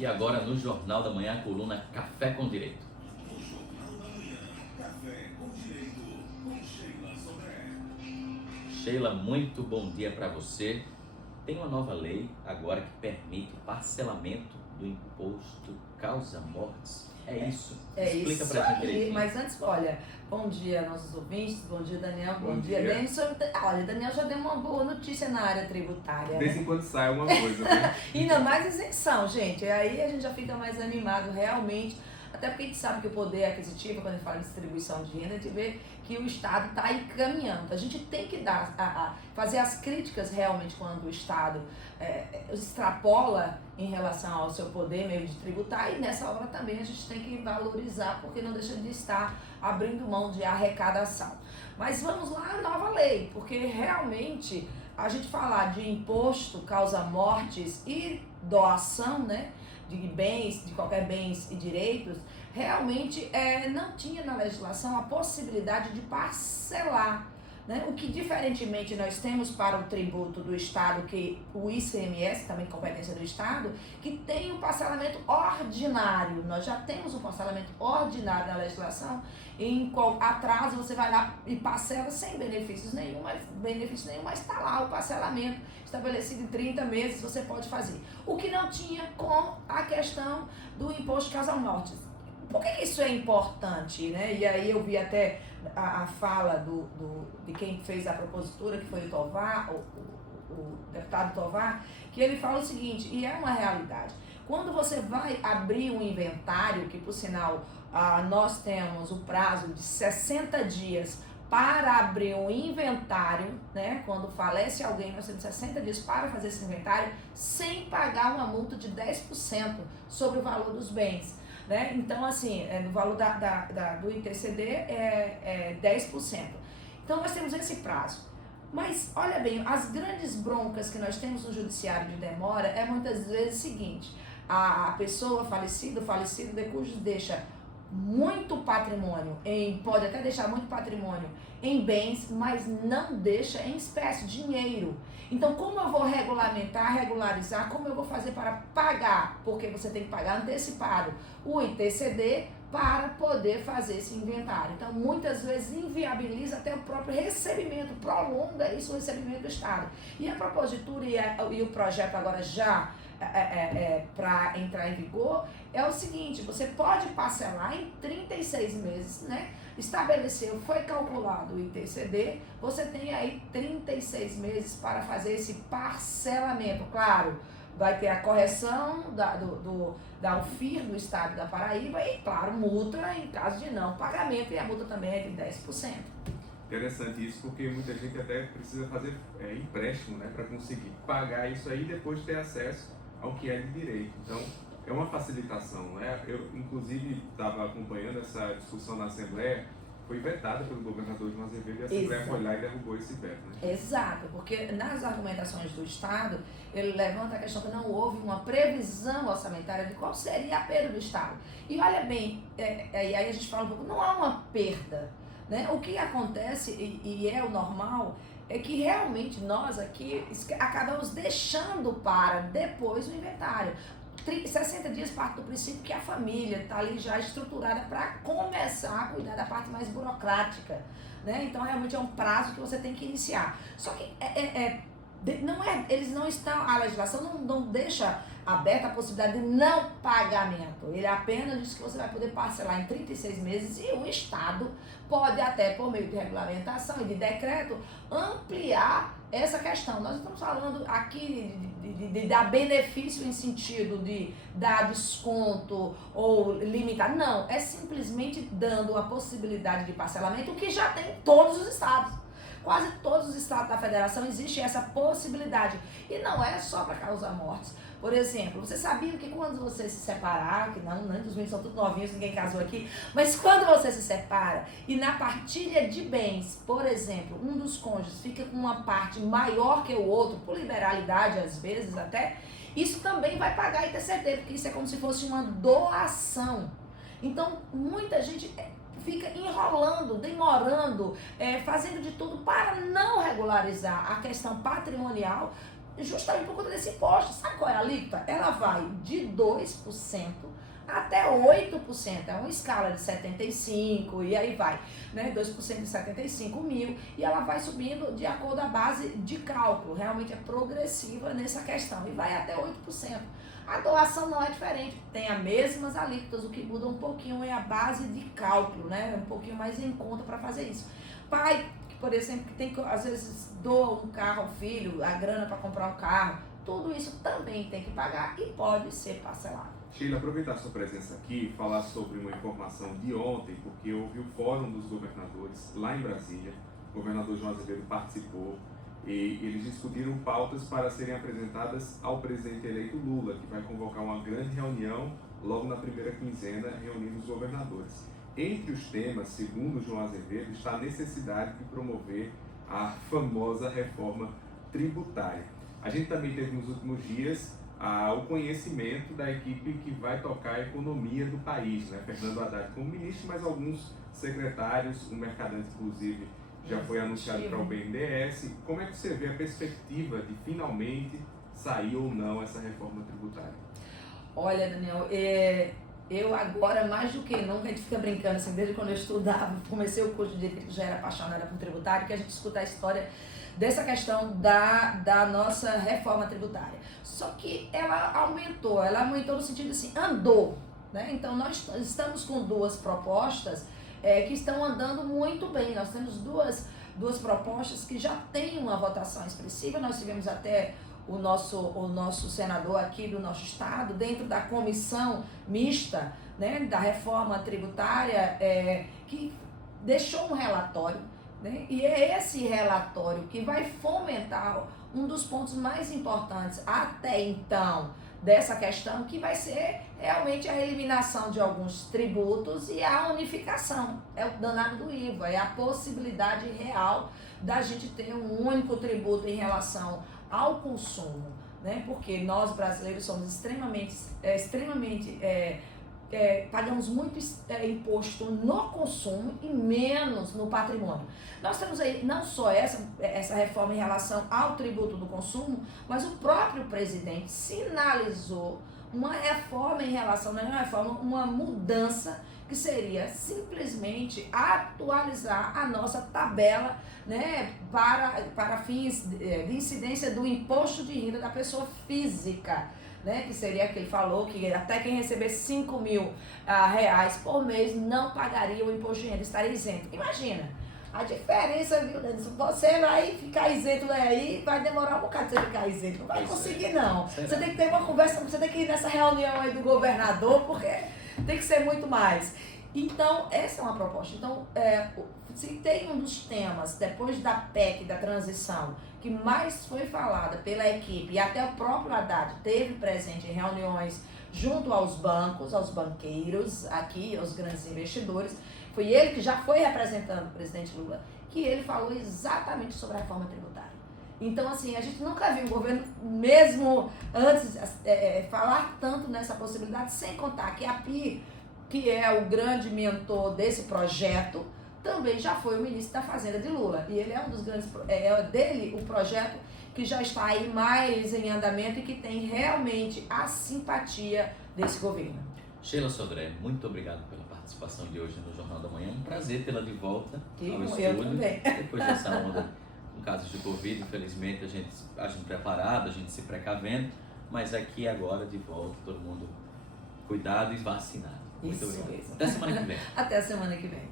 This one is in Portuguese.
E agora no Jornal da Manhã, a coluna Café com Direito. No Jornal da Manhã, Café com Direito, com Sheila Sodré. Sheila, muito bom dia para você. Tem uma nova lei agora que permite o parcelamento do imposto causa-mortes. É isso? Explica isso pra gente aí, direitinho. mas antes, olha, bom dia nossos ouvintes, bom dia Daniel, bom dia dia. Denison. Olha, Daniel já deu uma boa notícia na área tributária, De vez né? em quando sai alguma coisa, né? Ainda mais isenção, gente, aí a gente já fica mais animado realmente, até porque a gente sabe que o poder aquisitivo, quando a gente fala de distribuição de renda, a gente vê que o Estado está aí caminhando. A gente tem que fazer as críticas realmente quando o Estado extrapola em relação ao seu poder meio de tributar, e nessa hora também a gente tem que valorizar, porque não deixa de estar abrindo mão de arrecadação. Mas vamos lá, a nova lei, porque realmente a gente falar de imposto causa mortes e doação, né, de bens, de qualquer bens e direitos, realmente não tinha na legislação a possibilidade de parcelar, né? O que diferentemente nós temos para o tributo do Estado, que o ICMS, também competência do Estado, que tem o parcelamento ordinário. Nós já temos o parcelamento ordinário na legislação, em qual atraso você vai lá e parcela sem benefício nenhum, mas está lá o parcelamento estabelecido em 30 meses, você pode fazer. O que não tinha com a questão do imposto causa-mortes. Por que isso é importante, né? E aí eu vi até a fala de quem fez a propositura, que foi o Tovar, o deputado Tovar, que ele fala o seguinte, e é uma realidade. Quando você vai abrir um inventário, que por sinal nós temos o prazo de 60 dias para abrir um inventário, né? Quando falece alguém, nós temos 60 dias para fazer esse inventário, sem pagar uma multa de 10% sobre o valor dos bens. Né? Então, assim, no valor do ITCD é 10%. Então, nós temos esse prazo. Mas, olha bem, as grandes broncas que nós temos no judiciário de demora é muitas vezes o seguinte: a pessoa falecida, o falecido de cujos deixa muito patrimônio, pode até deixar muito patrimônio em bens, mas não deixa em espécie, dinheiro. Então, como eu vou regularizar, como eu vou fazer para pagar? Porque você tem que pagar antecipado o ITCD para poder fazer esse inventário. Então, muitas vezes inviabiliza até o próprio recebimento, prolonga isso o recebimento do Estado. E a propositura e o projeto agora já para entrar em vigor é o seguinte: você pode parcelar em 36 meses, né? Estabeleceu, foi calculado o ITCD, você tem aí 36 meses para fazer esse parcelamento. Claro, vai ter a correção da UFIR do Estado da Paraíba e, claro, multa em caso de não pagamento, e a multa também é de 10%. Interessante isso, porque muita gente até precisa fazer empréstimo, né, para conseguir pagar isso aí e depois ter acesso ao que é de direito. Então, é uma facilitação, né? Eu, inclusive, estava acompanhando essa discussão na Assembleia, foi vetada pelo governador João Azevedo, e a Assembleia foi lá e derrubou esse veto, né? Exato, porque nas argumentações do Estado, ele levanta a questão que não houve uma previsão orçamentária de qual seria a perda do Estado. E olha bem, e aí a gente fala um pouco, não há uma perda, né? O que acontece, e é o normal, é que realmente nós aqui acabamos deixando para depois o inventário. 60 dias parte do princípio que a família está ali já estruturada para começar a cuidar da parte mais burocrática, né? Então realmente é um prazo que você tem que iniciar. Só que eles não estão, a legislação não deixa aberta a possibilidade de não pagamento. Ele apenas diz que você vai poder parcelar em 36 meses e o Estado pode até, por meio de regulamentação e de decreto, ampliar essa questão. Nós estamos falando aqui de dar benefício em sentido de dar desconto ou limitar. Não, é simplesmente dando a possibilidade de parcelamento, que já tem em todos os estados. Quase todos os estados da federação existe essa possibilidade. E não é só para causar mortes. Por exemplo, você sabia que quando você se separar, que não, os meninos são todos novinhos, ninguém casou aqui, mas quando você se separa e na partilha de bens, por exemplo, um dos cônjuges fica com uma parte maior que o outro, por liberalidade às vezes até, isso também vai pagar ITCD, porque isso é como se fosse uma doação. Então, muita gente fica enrolando, demorando, fazendo de tudo para não regularizar a questão patrimonial, justamente por conta desse imposto. Sabe qual é a alíquota? Ela vai de 2% até 8%. É uma escala de 75 e aí vai, né? 2% de 75 mil e ela vai subindo de acordo com a base de cálculo. Realmente é progressiva nessa questão e vai até 8%. A doação não é diferente, tem as mesmas alíquotas, o que muda um pouquinho é a base de cálculo, né? Um pouquinho mais em conta para fazer isso. Pai, que, por exemplo, que tem que às vezes doa um carro ao filho, a grana para comprar um carro, tudo isso também tem que pagar e pode ser parcelado. Sheila, aproveitar a sua presença aqui e falar sobre uma informação de ontem, porque houve o Fórum dos Governadores lá em Brasília. O governador João Azevedo participou e eles discutiram pautas para serem apresentadas ao presidente eleito Lula, que vai convocar uma grande reunião logo na primeira quinzena, reunindo os governadores. Entre os temas, segundo João Azevedo, está a necessidade de promover a famosa reforma tributária. A gente também teve nos últimos dias o conhecimento da equipe que vai tocar a economia do país, né? Fernando Haddad como ministro, mas alguns secretários, o Mercadante inclusive já foi anunciado para o BNDES. Como é que você vê a perspectiva de finalmente sair ou não essa reforma tributária? Olha, Daniel, eu agora, mais do que nunca, a gente fica brincando, assim, desde quando eu estudava, comecei o curso de Direito, já era apaixonada por tributário, que a gente escuta a história dessa questão da nossa reforma tributária. Só que ela aumentou no sentido assim, andou, né? Então nós estamos com duas propostas que estão andando muito bem. Nós temos duas propostas que já têm uma votação expressiva. Nós tivemos até o nosso senador aqui do nosso estado, dentro da comissão mista, né, da reforma tributária, que deixou um relatório, né, e é esse relatório que vai fomentar um dos pontos mais importantes até então dessa questão, que vai ser realmente a eliminação de alguns tributos e a unificação. É o danado do IVA, é a possibilidade real da gente ter um único tributo em relação ao consumo, né? Porque nós brasileiros somos extremamente pagamos muito imposto no consumo e menos no patrimônio. Nós temos aí não só essa reforma em relação ao tributo do consumo, mas o próprio presidente sinalizou uma reforma em relação, não é uma reforma, uma mudança que seria simplesmente atualizar a nossa tabela, né, para fins de incidência do imposto de renda da pessoa física, né, que seria que ele falou que até quem recebesse 5 mil reais por mês não pagaria o imposto de renda, estaria isento. Imagina a diferença, viu, Denison? Você vai ficar isento aí, vai demorar um bocado pra você ficar isento, não vai conseguir não. Você tem que ter uma conversa, você tem que ir nessa reunião aí do governador, porque tem que ser muito mais. Então, essa é uma proposta. Então, se tem um dos temas, depois da PEC, da transição, que mais foi falada pela equipe, e até o próprio Haddad teve presente em reuniões junto aos bancos, aos banqueiros, aqui, aos grandes investidores, foi ele que já foi representando o presidente Lula, que ele falou exatamente sobre a reforma tributária. Então, assim, a gente nunca viu um governo, mesmo antes, falar tanto nessa possibilidade, sem contar que a PI, que é o grande mentor desse projeto, também já foi o ministro da Fazenda de Lula. E ele é um dos grandes, dele o projeto que já está aí mais em andamento e que tem realmente a simpatia desse governo. Sheila Sodré, muito obrigado pela participação de hoje no Jornal da Manhã. Um prazer tê-la de volta ao estúdio. Eu também. Depois dessa onda com casos de Covid, infelizmente a gente preparado, a gente se precavendo, mas aqui agora de volta, todo mundo cuidado e vacinado. Muito Isso obrigado. mesmo. Até semana que vem. Até a semana que vem.